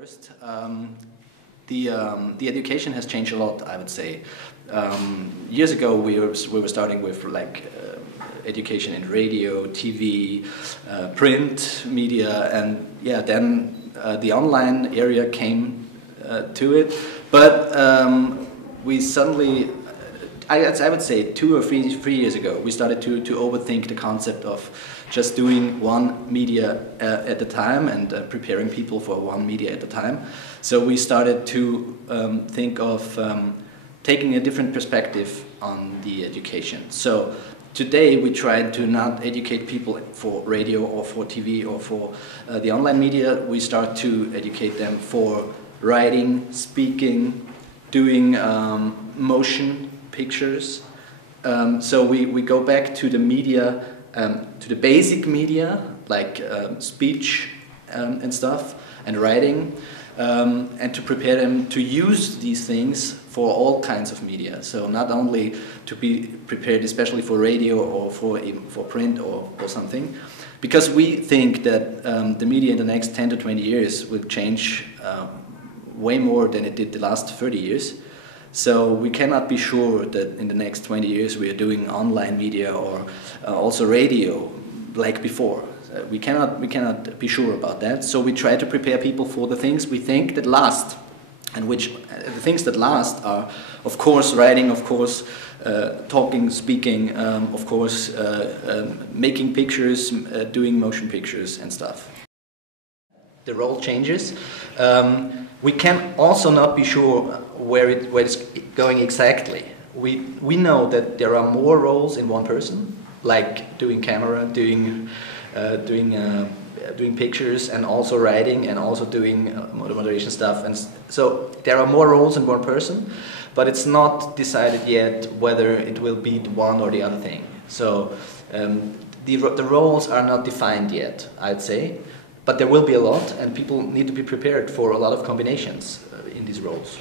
first. The education has changed a lot, I would say. Years ago, we were starting with education in radio, TV, print media, and yeah, then the online area came to it. But we suddenly, I would say 2 or 3 years ago, we started to overthink the concept of just doing one media at a time and preparing people for one media at a time. So we started to think of taking a different perspective on the education. So today we try to not educate people for radio or for TV or for the online media. We start to educate them for writing, speaking, doing motion pictures. So we go back to the media, to the basic media like speech and stuff and writing, and to prepare them to use these things for all kinds of media. So not only to be prepared especially for radio or for print or something, because we think that the media in the next 10 to 20 years will change way more than it did the last 30 years. So we cannot be sure that in the next 20 years we are doing online media or also radio like before. We cannot be sure about that. So we try to prepare people for the things we think that last, and which the things that last are, of course, writing, of course, talking, speaking, of course, making pictures, doing motion pictures and stuff. The role changes. We can also not be sure where it's going exactly. We know that there are more roles in one person, like doing camera, doing pictures, and also writing, and also doing moderation stuff. And so there are more roles in one person, but it's not decided yet whether it will be the one or the other thing. So the roles are not defined yet, I'd say. But there will be a lot, and people need to be prepared for a lot of combinations in these roles.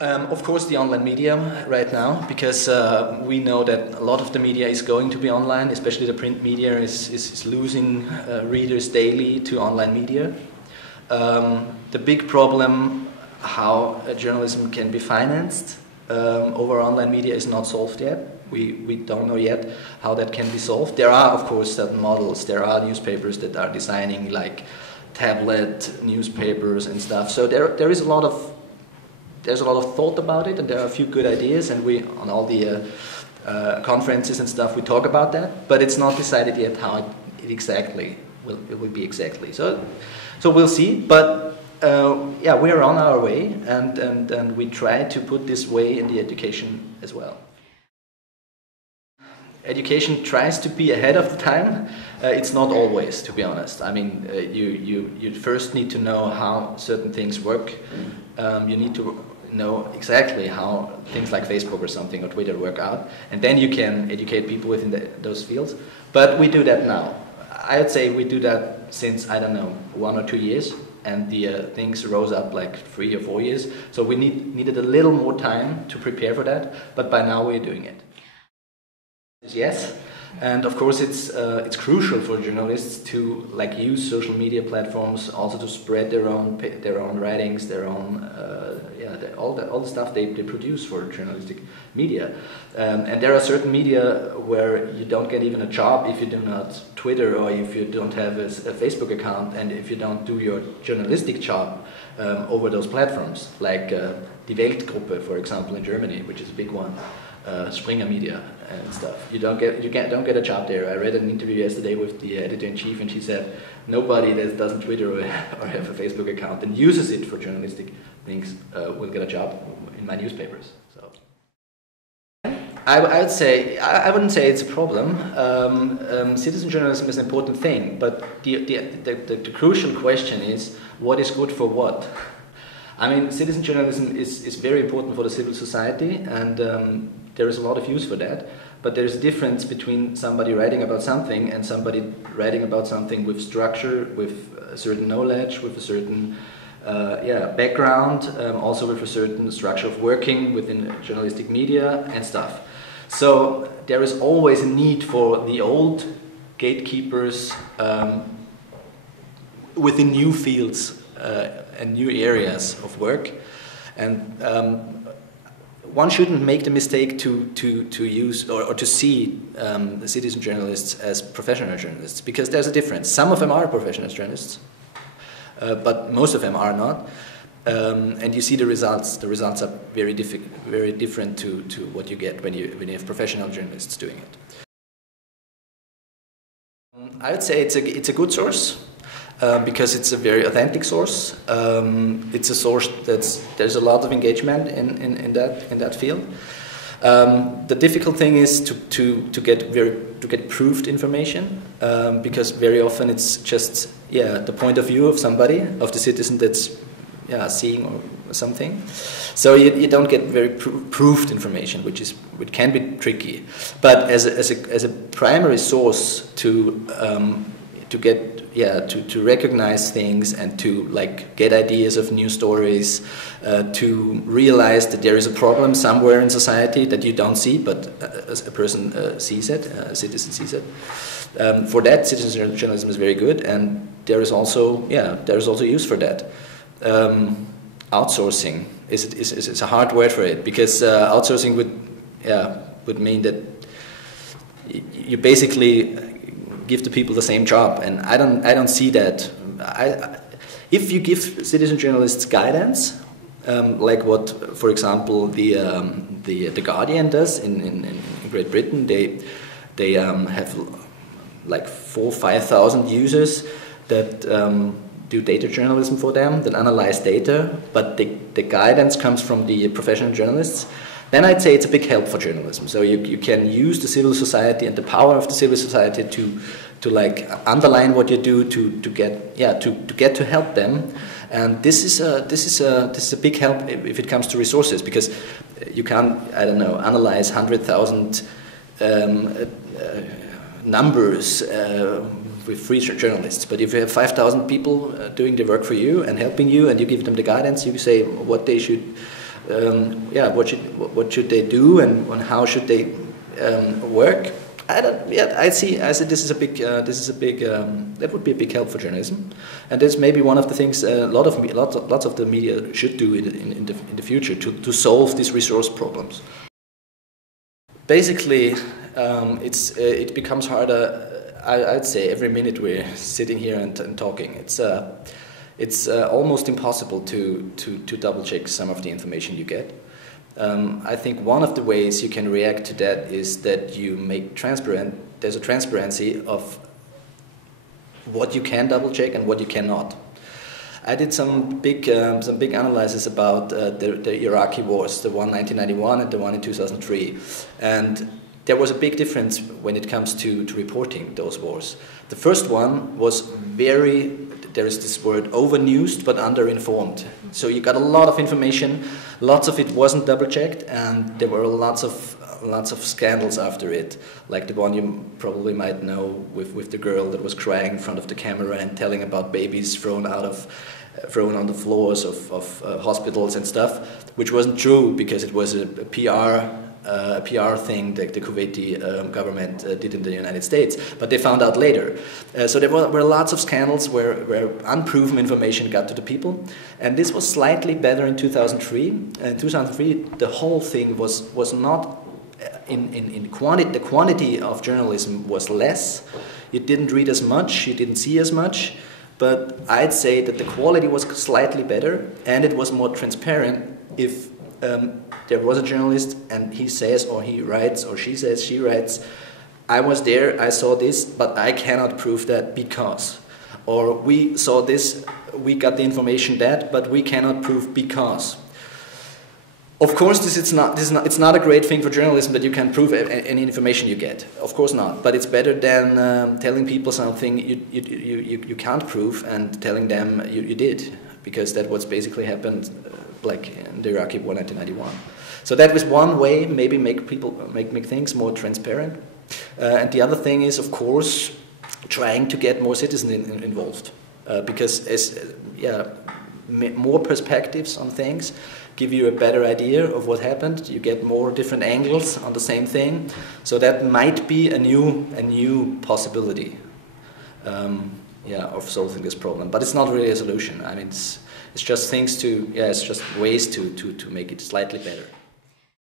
Of course, the online media right now, because we know that a lot of the media is going to be online, especially the print media is losing readers daily to online media. The big problem, how journalism can be financed over online media, is not solved yet. We don't know yet how that can be solved. There are, of course, certain models. There are newspapers that are designing like tablet newspapers and stuff. So there's a lot of thought about it, and there are a few good ideas. And we, on all the conferences and stuff, we talk about that. But it's not decided yet how it exactly will be exactly. So we'll see. But yeah, we are on our way, and we try to put this way in the education as well. Education tries to be ahead of the time. It's not always, to be honest. I mean, you first need to know how certain things work. You need to know exactly how things like Facebook or something or Twitter work out, and then you can educate people within those fields. But we do that now. I would say we do that since, I don't know, 1 or 2 years, and the things rose up like 3 or 4 years. So we needed a little more time to prepare for that, but by now we're doing it. Yes, and of course it's crucial for journalists to like use social media platforms also to spread their own writings, their own all the stuff they produce for journalistic media. And there are certain media where you don't get even a job if you do not Twitter, or if you don't have a Facebook account, and if you don't do your journalistic job over those platforms, like Die Weltgruppe, for example, in Germany, which is a big one. Springer Media and stuff. You don't get a job there. I read an interview yesterday with the editor-in-chief, and she said nobody that doesn't Twitter or have a Facebook account and uses it for journalistic things will get a job in my newspapers. So I would say I wouldn't say it's a problem. Citizen journalism is an important thing, but the crucial question is what is good for what. I mean, citizen journalism is very important for the civil society, and there is a lot of use for that. But there is a difference between somebody writing about something and somebody writing about something with structure, with a certain knowledge, with a certain background, also with a certain structure of working within journalistic media and stuff. So there is always a need for the old gatekeepers within new fields and new areas of work, and one shouldn't make the mistake to use or to see the citizen journalists as professional journalists, because there's a difference. Some of them are professional journalists, but most of them are not. And you see the results. The results are very different to what you get when you have professional journalists doing it. I would say it's a good source because it's a very authentic source. It's a source there's a lot of engagement in that field. The difficult thing is to get proved information, because very often it's just the point of view of somebody, of the citizen that's seeing or something. So you don't get very proved information, which can be tricky. But as a primary source to recognize things and to get ideas of new stories, to realize that there is a problem somewhere in society that you don't see, but a person sees it, a citizen sees it. For that, citizen journalism is very good, and there is also use for that. Outsourcing is a hard word for it, because outsourcing would mean that you basically give the people the same job, and I don't see that. If you give citizen journalists guidance, like what, for example, the Guardian does in Great Britain, they have like 4,000 or 5,000 users that do data journalism for them, that analyze data, but the guidance comes from the professional journalists. Then I'd say it's a big help for journalism. So you can use the civil society and the power of the civil society to underline what you do, to get to help them. And this is a big help if it comes to resources, because you can't, analyze 100,000 numbers with free journalists. But if you have 5,000 people doing the work for you and helping you, and you give them the guidance, you say what they should. What should they do, and how should they work? I see this is a big that would be a big help for journalism, and that's maybe one of the things lots of the media should do in the future to solve these resource problems. Basically, it becomes harder. I'd say every minute we're sitting here and talking. It's almost impossible to double check some of the information you get. I think one of the ways you can react to that is that you make transparent. There's a transparency of what you can double check and what you cannot. I did some big analysis about the Iraqi wars, the one in 1991 and the one in 2003, and there was a big difference when it comes to reporting those wars. The first one was there is this word, over-newsed but under-informed. So you got a lot of information, lots of it wasn't double-checked, and there were lots of scandals after it, like the one you probably might know with the girl that was crying in front of the camera and telling about babies thrown on the floors of hospitals and stuff, which wasn't true because it was a PR thing that the Kuwaiti government did in the United States, but they found out later. So there were lots of scandals where unproven information got to the people, and this was slightly better in 2003. In 2003, the whole thing was not in quantity. The quantity of journalism was less. You didn't read as much, you didn't see as much, but I'd say that the quality was slightly better, and it was more transparent if there was a journalist and he says or he writes, or she says she writes, I was there, I saw this, but I cannot prove that because. Or we saw this, we got the information that, but we cannot prove because. Of course, it's not a great thing for journalism that you can prove any information you get. Of course not. But it's better than telling people something you can't prove and telling them you did, because that's what's basically happened, like in the Iraqi war 1991. So that was one way, maybe make things more transparent. And the other thing is, of course, trying to get more citizens involved, because more perspectives on things give you a better idea of what happened. You get more different angles on the same thing, so that might be a new possibility. of solving this problem. But it's not really a solution. I mean, it's just things to, it's just ways to make it slightly better.